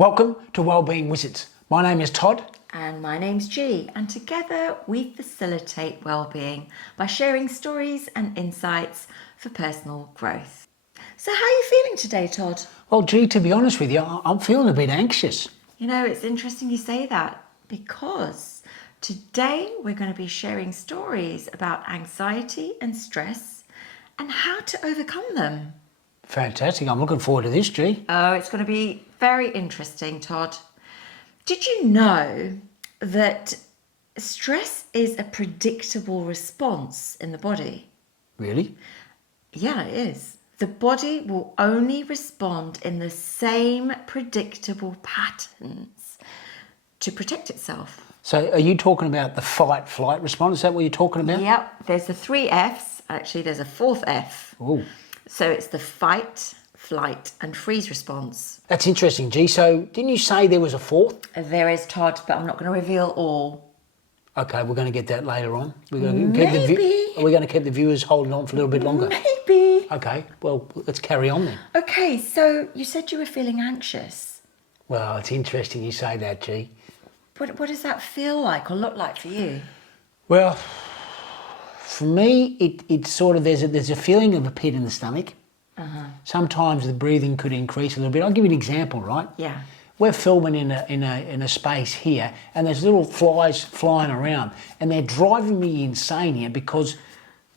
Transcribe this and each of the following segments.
Welcome to Wellbeing Wizards. My name is Todd. And my name's G, and together we facilitate well-being by sharing stories and insights for personal growth. So how are you feeling today, Todd? Well, G, to be honest with you, I'm feeling a bit anxious. You know, it's interesting you say that because today we're going to be sharing stories about anxiety and stress and how to overcome them. Fantastic. I'm looking forward to this, G. Oh, it's going to be very interesting, Todd. Did you know that stress is a predictable response in the body? Really? Yeah, it is. The body will only respond in the same predictable patterns to protect itself. So are you talking about the fight-flight response? Is that what you're talking about? Yep, there's the 3 Fs. Actually, there's a 4th F. Oh, So it's the fight, flight and freeze response. that's interesting, G. So didn't you say there was a fourth? There is, Todd, but I'm not going to reveal all. Okay, we're going to get that later on. We're going to keep the viewers holding on for a little bit longer. Maybe. Okay, well, let's carry on then. Okay, so you said you were feeling anxious. Well, it's interesting you say that, G. What does that feel like or look like for you? Well, for me, it's sort of, there's a feeling of a pit in the stomach. Sometimes the breathing could increase a little bit. I'll give you an example, right? Yeah. We're filming in a space here, and there's little flies flying around, and they're driving me insane here because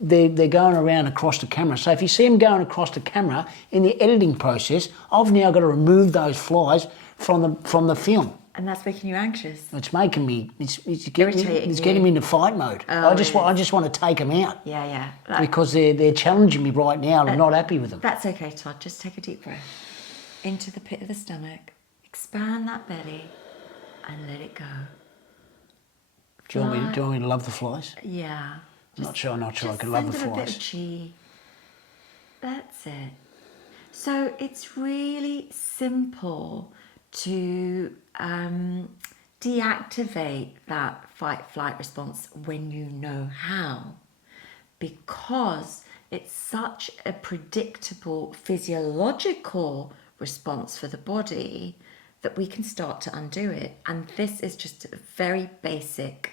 they're going around across the camera. So if you see them going across the camera in the editing process, I've now got to remove those flies from the film. And that's making you anxious. It's making me, it's Irritating getting me into fight mode. Oh, I just want to take them out. Yeah. Because they're challenging me right now, and I'm not happy with them. That's okay, Todd. Just take a deep breath into the pit of the stomach. Expand that belly and let it go. Do you want me to love the flies? Yeah. I'm not sure I can love the Send them a bit flies. of chi. That's it. So it's really simple to deactivate that fight-flight response when you know how, because it's such a predictable physiological response for the body that we can start to undo it. And this is just a very basic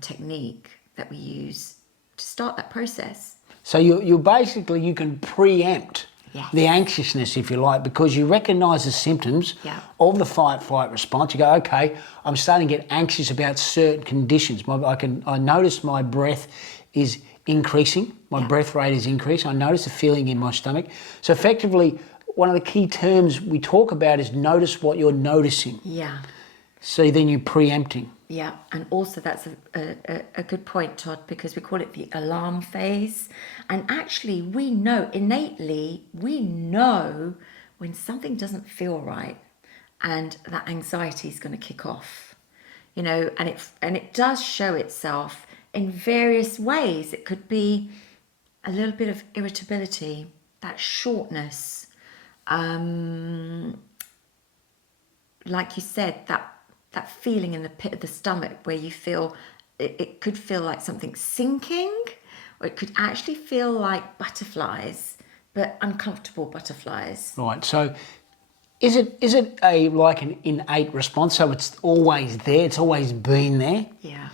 technique that we use to start that process. So you basically, you can preempt Yes. the anxiousness, if you like, because you recognise the symptoms of the fight-flight response. You go, okay, I'm starting to get anxious about certain conditions. I notice my breath is increasing. My breath rate is increasing. I notice a feeling in my stomach. So effectively, one of the key terms we talk about is notice what you're noticing. Yeah. So then you're preempting. Yeah, and also that's a good point, Todd, because we call it the alarm phase. And actually, we know innately, when something doesn't feel right and that anxiety is going to kick off, you know, and it does show itself in various ways. It could be a little bit of irritability, that shortness, like you said, that feeling in the pit of the stomach where you feel, it could feel like something sinking, or it could actually feel like butterflies, but uncomfortable butterflies. Right, so is it like an innate response, so it's always there, it's always been there? Yeah.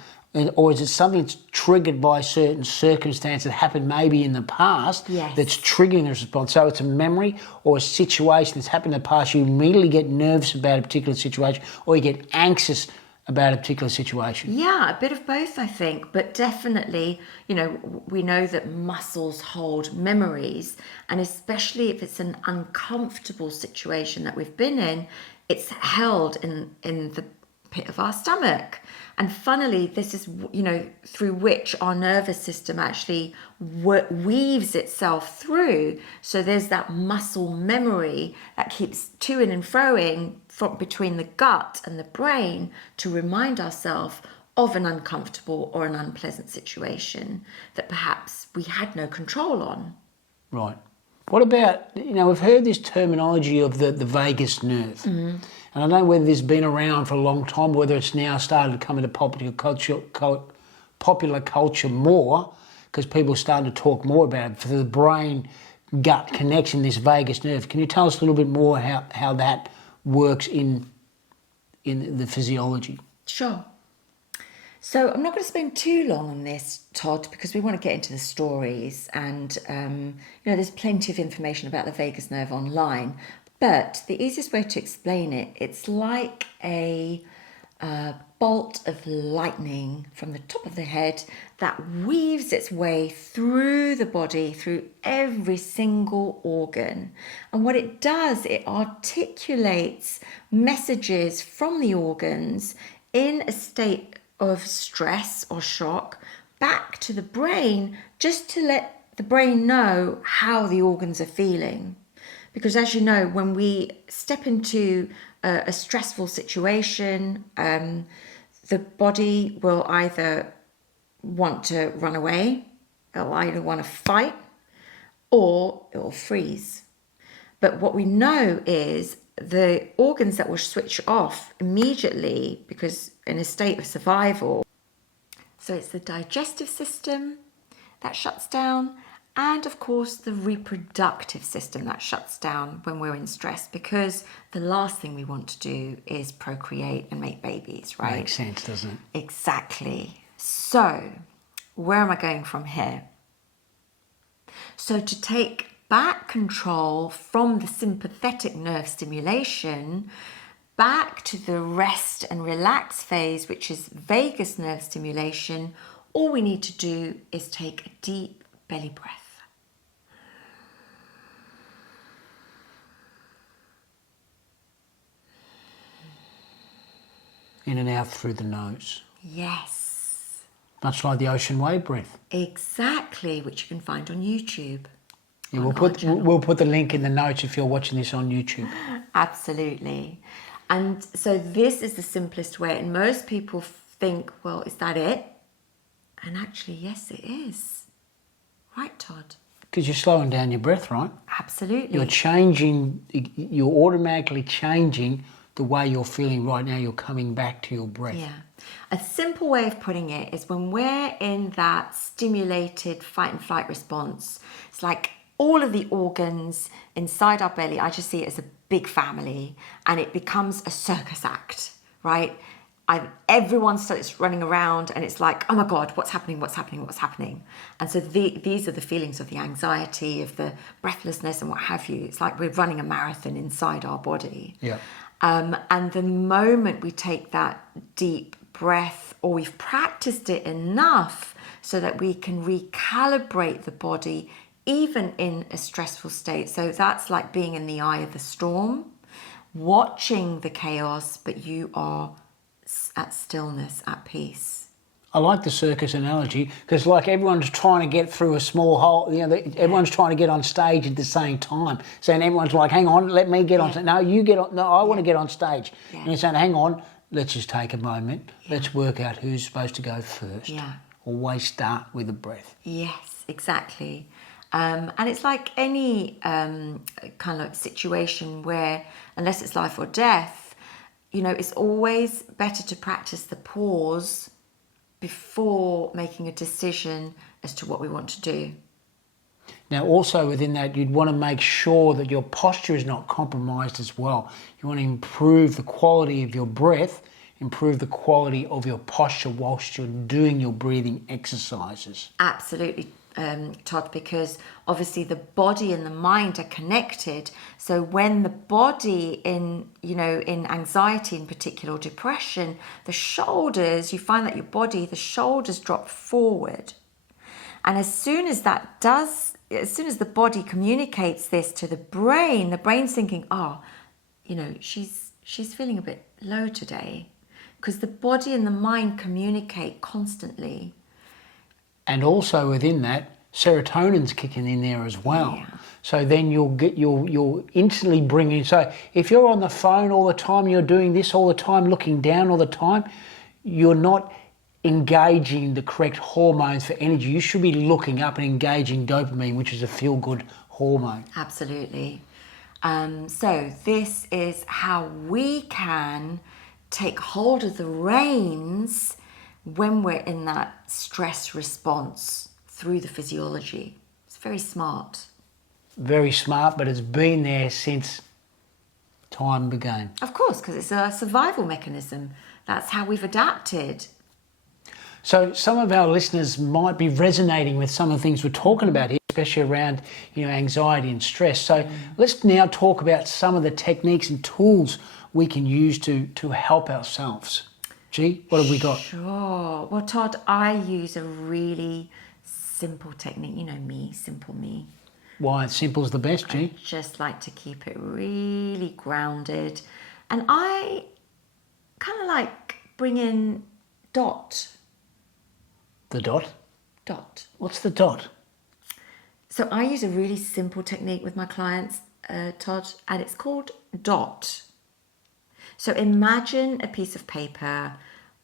Or is it something that's triggered by certain circumstances that happened maybe in the past that's triggering the response? So it's a memory or a situation that's happened in the past. You immediately get nervous about a particular situation, or you get anxious about a particular situation. Yeah, a bit of both, I think. But definitely, you know, we know that muscles hold memories. And especially if it's an uncomfortable situation that we've been in, it's held in the pit of our stomach. And funnily, this is, you know, through which our nervous system actually weaves itself through. So there's that muscle memory that keeps to-ing and froing from between the gut and the brain to remind ourselves of an uncomfortable or an unpleasant situation that perhaps we had no control on. Right. What about, you know, we've heard this terminology of the vagus nerve. Mm-hmm. And I don't know whether this has been around for a long time, whether it's now started to come into popular culture more, because people are starting to talk more about it, for the brain-gut connection, this vagus nerve. Can you tell us a little bit more how that works in the physiology? Sure. So I'm not going to spend too long on this, Todd, because we want to get into the stories, and there's plenty of information about the vagus nerve online. But the easiest way to explain it, it's like a bolt of lightning from the top of the head that weaves its way through the body, through every single organ. And what it does, it articulates messages from the organs in a state of stress or shock back to the brain, just to let the brain know how the organs are feeling. Because as you know, when we step into a stressful situation, the body will either want to run away, it'll either want to fight, or it will freeze. But what we know is the organs that will switch off immediately, because in a state of survival, so it's the digestive system that shuts down, and of course the reproductive system that shuts down when we're in stress, because the last thing we want to do is procreate and make babies, right? Makes sense, doesn't it? Exactly. So where am I going from here? So to take back control from the sympathetic nerve stimulation back to the rest and relax phase, which is vagus nerve stimulation, all we need to do is take a deep belly breath. In and out through the nose. Yes. Much like the ocean wave breath. Exactly, which you can find on YouTube. Yeah, we'll put the link in the notes if you're watching this on YouTube. Absolutely. And so this is the simplest way, and most people think, well, is that it? And actually, yes, it is. Right, Todd? Because you're slowing down your breath, right? Absolutely. You're automatically changing the way you're feeling right now. You're coming back to your breath. Yeah. A simple way of putting it is when we're in that stimulated fight and flight response, it's like all of the organs inside our belly, I just see it as a big family, and it becomes a circus act, right? Everyone starts running around, and it's like, oh my God, what's happening? And so these are the feelings of the anxiety, of the breathlessness and what have you. It's like we're running a marathon inside our body. Yeah. And the moment we take that deep breath, or we've practiced it enough so that we can recalibrate the body even in a stressful state. So that's like being in the eye of the storm, watching the chaos, but you are at stillness, at peace. I like the circus analogy, because like everyone's trying to get through a small hole, everyone's trying to get on stage at the same time. So everyone's like, hang on, let me get on stage. No, you get on, no, I want to get on stage. Yeah. And you're saying, hang on, let's just take a moment. Yeah. Let's work out who's supposed to go first. Yeah. Always start with the breath. Yes, exactly. And it's like any kind of situation where, unless it's life or death, it's always better to practice the pause before making a decision as to what we want to do. Now, also within that, you'd want to make sure that your posture is not compromised as well. You want to improve the quality of your breath, improve the quality of your posture whilst you're doing your breathing exercises. Absolutely, Todd, because obviously the body and the mind are connected. So when the body in anxiety in particular, or depression, the shoulders, you find that the shoulders drop forward. And as soon as the body communicates this to the brain's thinking, she's feeling a bit low today, because the body and the mind communicate constantly. And also within that, serotonin's kicking in there as well. Yeah. So then you'll instantly bring in. So if you're on the phone all the time, you're doing this all the time, looking down all the time, you're not engaging the correct hormones for energy. You should be looking up and engaging dopamine, which is a feel-good hormone. Absolutely. So this is how we can take hold of the reins when we're in that stress response through the physiology. It's very smart. Very smart, but it's been there since Time began. Of course, because it's a survival mechanism. That's how we've adapted. So some of our listeners might be resonating with some of the things we're talking about here, especially around, anxiety and stress. So let's now talk about some of the techniques and tools we can use to help ourselves. G, what have we got? Sure. Well, Todd, I use a really simple technique. You know me, simple me. Why simple's the best, G? I just like to keep it really grounded. And I kind of like bring in dot. The dot? Dot. What's the dot? So I use a really simple technique with my clients, Todd, and it's called dot. So imagine a piece of paper,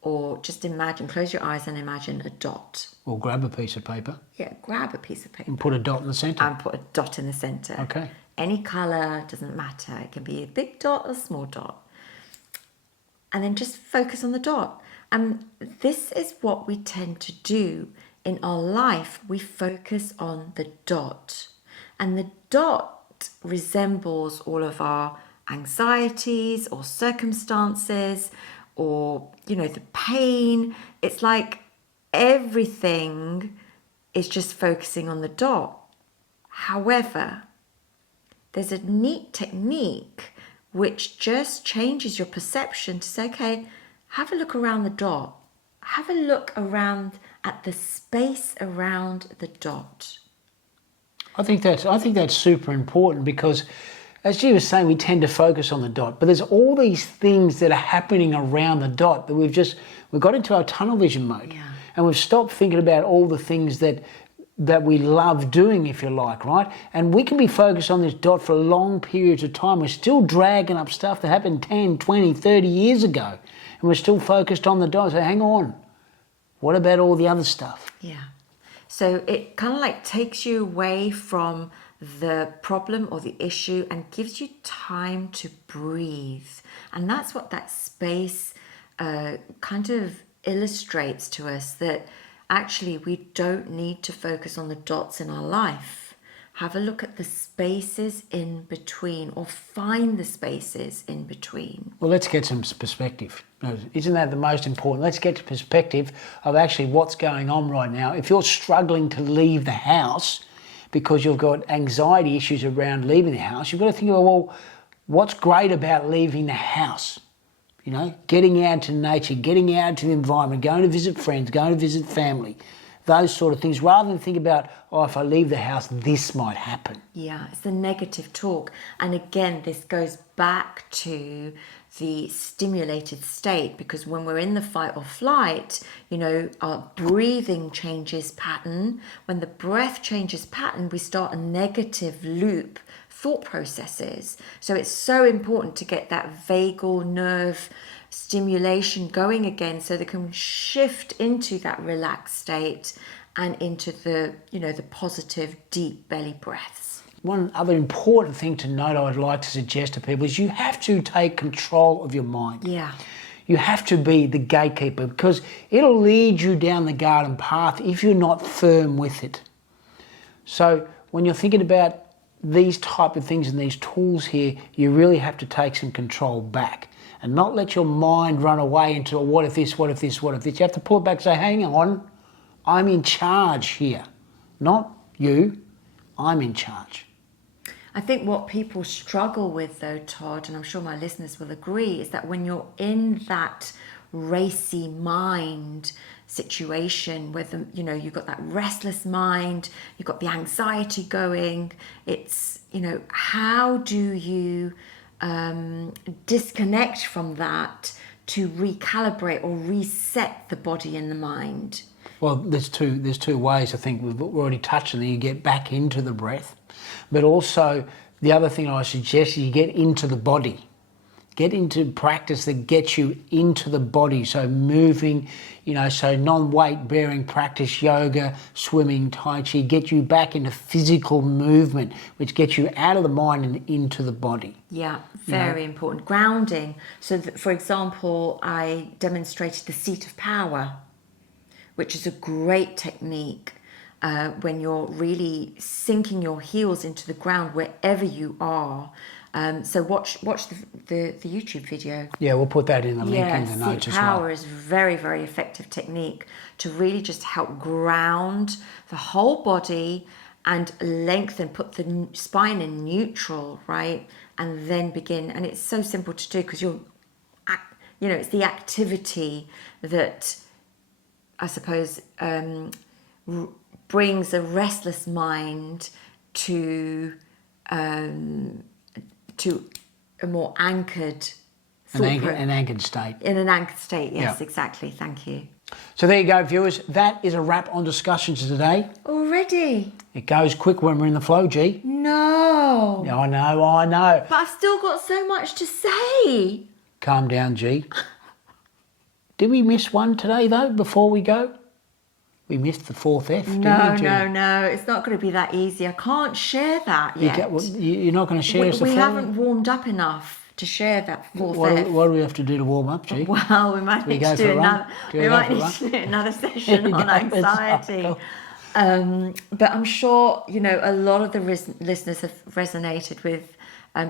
or just imagine, close your eyes and imagine a dot. Or grab a piece of paper. Yeah, grab a piece of paper. And put a dot in the centre. And put a dot in the centre. Okay. Any colour, doesn't matter. It can be a big dot or a small dot. And then just focus on the dot. And this is what we tend to do in our life. We focus on the dot. And the dot resembles all of our anxieties or circumstances or, the pain. It's like everything is just focusing on the dot. However, there's a neat technique which just changes your perception to say, okay, have a look around the dot. Have a look around at the space around the dot. I think that's super important because, as G was saying, we tend to focus on the dot, but there's all these things that are happening around the dot that we've got into our tunnel vision mode, and we've stopped thinking about all the things that we love doing, if you like, right? And we can be focused on this dot for long periods of time. We're still dragging up stuff that happened 10, 20, 30 years ago, and we're still focused on the dot. So hang on, what about all the other stuff? Yeah. So it kind of like takes you away from the problem or the issue and gives you time to breathe. And that's what that space kind of illustrates to us, that actually we don't need to focus on the dots in our life. Have a look at the spaces in between, or find the spaces in between. Well, let's get some perspective. Isn't that the most important? Let's get to perspective of actually what's going on right now. If you're struggling to leave the house because you've got anxiety issues around leaving the house, you've got to think about, well, what's great about leaving the house? Getting out to nature, getting out to the environment, going to visit friends, going to visit family, those sort of things, rather than think about, if I leave the house, this might happen. Yeah, it's the negative talk. And again, this goes back to the stimulated state, because when we're in the fight or flight, our breathing changes pattern. When the breath changes pattern, we start a negative loop thought processes. So it's so important to get that vagal nerve stimulation going again, so they can shift into that relaxed state and into the positive deep belly breaths. One other important thing to note I'd like to suggest to people is you have to take control of your mind. Yeah. You have to be the gatekeeper, because it'll lead you down the garden path if you're not firm with it. So when you're thinking about these type of things and these tools here, you really have to take some control back and not let your mind run away into what if this, what if this, what if this. You have to pull it back and say, hang on, I'm in charge here. Not you, I'm in charge. I think what people struggle with though, Todd, and I'm sure my listeners will agree, is that when you're in that racy mind situation where you've got that restless mind, you've got the anxiety going, it's how do you disconnect from that to recalibrate or reset the body and the mind? Well, there's two ways. I think we've already touched on it. You get back into the breath, but also the other thing I suggest is you get into the body. Get into practice that gets you into the body. So moving, so non-weight bearing practice, yoga, swimming, tai chi, get you back into physical movement, which gets you out of the mind and into the body. Yeah, very important. Grounding. So that, for example, I demonstrated the seat of power, which is a great technique when you're really sinking your heels into the ground wherever you are. So watch the YouTube video. Yeah, we'll put that in the link in the notes as well. Power is very, very effective technique to really just help ground the whole body and lengthen, put the spine in neutral, right? And then begin. And it's so simple to do because it's the activity that I suppose brings a restless mind to a more anchored an anchored state. In an anchored state, yes, Yeah. exactly. Thank you. So there you go, viewers. That is a wrap on discussions today. Already? It goes quick when we're in the flow, G. No. I know. But I've still got so much to say. Calm down, G. Did we miss one today, though, before we go? We missed the fourth F, didn't we, G? No. It's not going to be that easy. I can't share that yet. You're not going to share us the We fourth? haven't warmed up enough to share that fourth F. What do we have to do to warm up, G? Well, we might need to do another session on anxiety. But I'm sure, a lot of the listeners have resonated with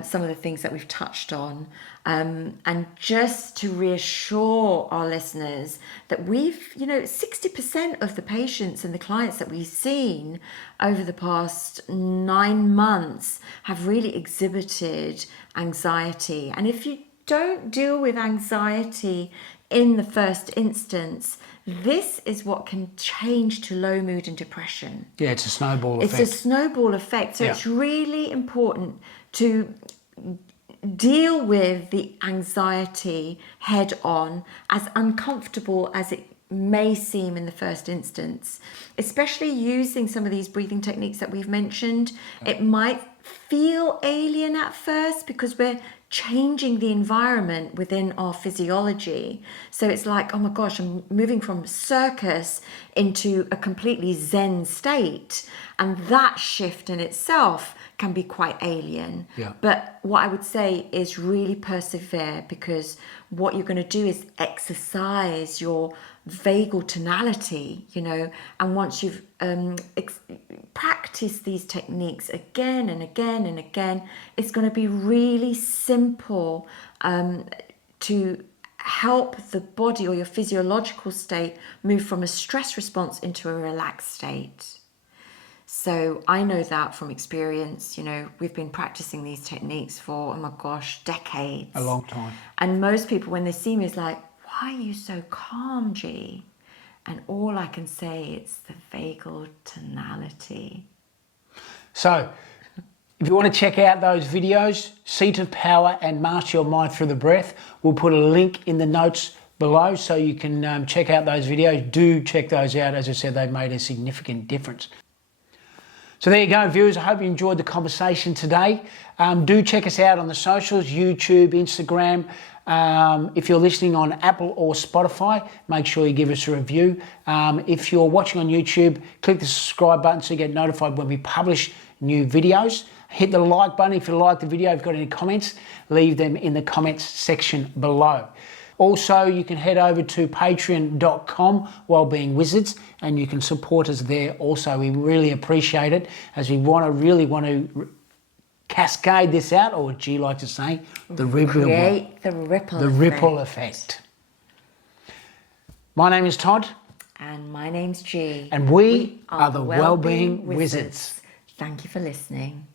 some of the things that we've touched on. And just to reassure our listeners that 60% of the patients and the clients that we've seen over the past 9 months have really exhibited anxiety. And if you don't deal with anxiety in the first instance, this is what can change to low mood and depression. Yeah, it's a snowball effect. It's a snowball effect. So it's really important to deal with the anxiety head on, as uncomfortable as it may seem in the first instance, especially using some of these breathing techniques that we've mentioned. It might feel alien at first because we're changing the environment within our physiology. So it's like, oh my gosh, I'm moving from circus into a completely Zen state. And that shift in itself can be quite alien. Yeah. But what I would say is really persevere, because what you're going to do is exercise your vagal tonality, and once you've practiced these techniques again and again and again, it's going to be really simple to help the body or your physiological state move from a stress response into a relaxed state. So I know that from experience. We've been practicing these techniques for, oh my gosh, decades. A long time. And most people, when they see me, is like, why are you so calm, G? And all I can say, it's the vagal tonality. So if you want to check out those videos, Seat of Power and Master Your Mind Through the Breath, we'll put a link in the notes below so you can check out those videos. Do check those out. As I said, they've made a significant difference. So there you go, viewers. I hope you enjoyed the conversation today. Do check us out on the socials, YouTube, Instagram. If you're listening on Apple or Spotify, make sure you give us a review. If you're watching on YouTube, click the subscribe button so you get notified when we publish new videos. Hit the like button if you like the video. If you've got any comments, leave them in the comments section below. Also, you can head over to patreon.com, Wellbeing Wizards, and you can support us there also. We really appreciate it, as we really want to cascade this out, or G like to say, create the ripple effect. My name is Todd. And my name's G. And we are the Wellbeing Wizards. Thank you for listening.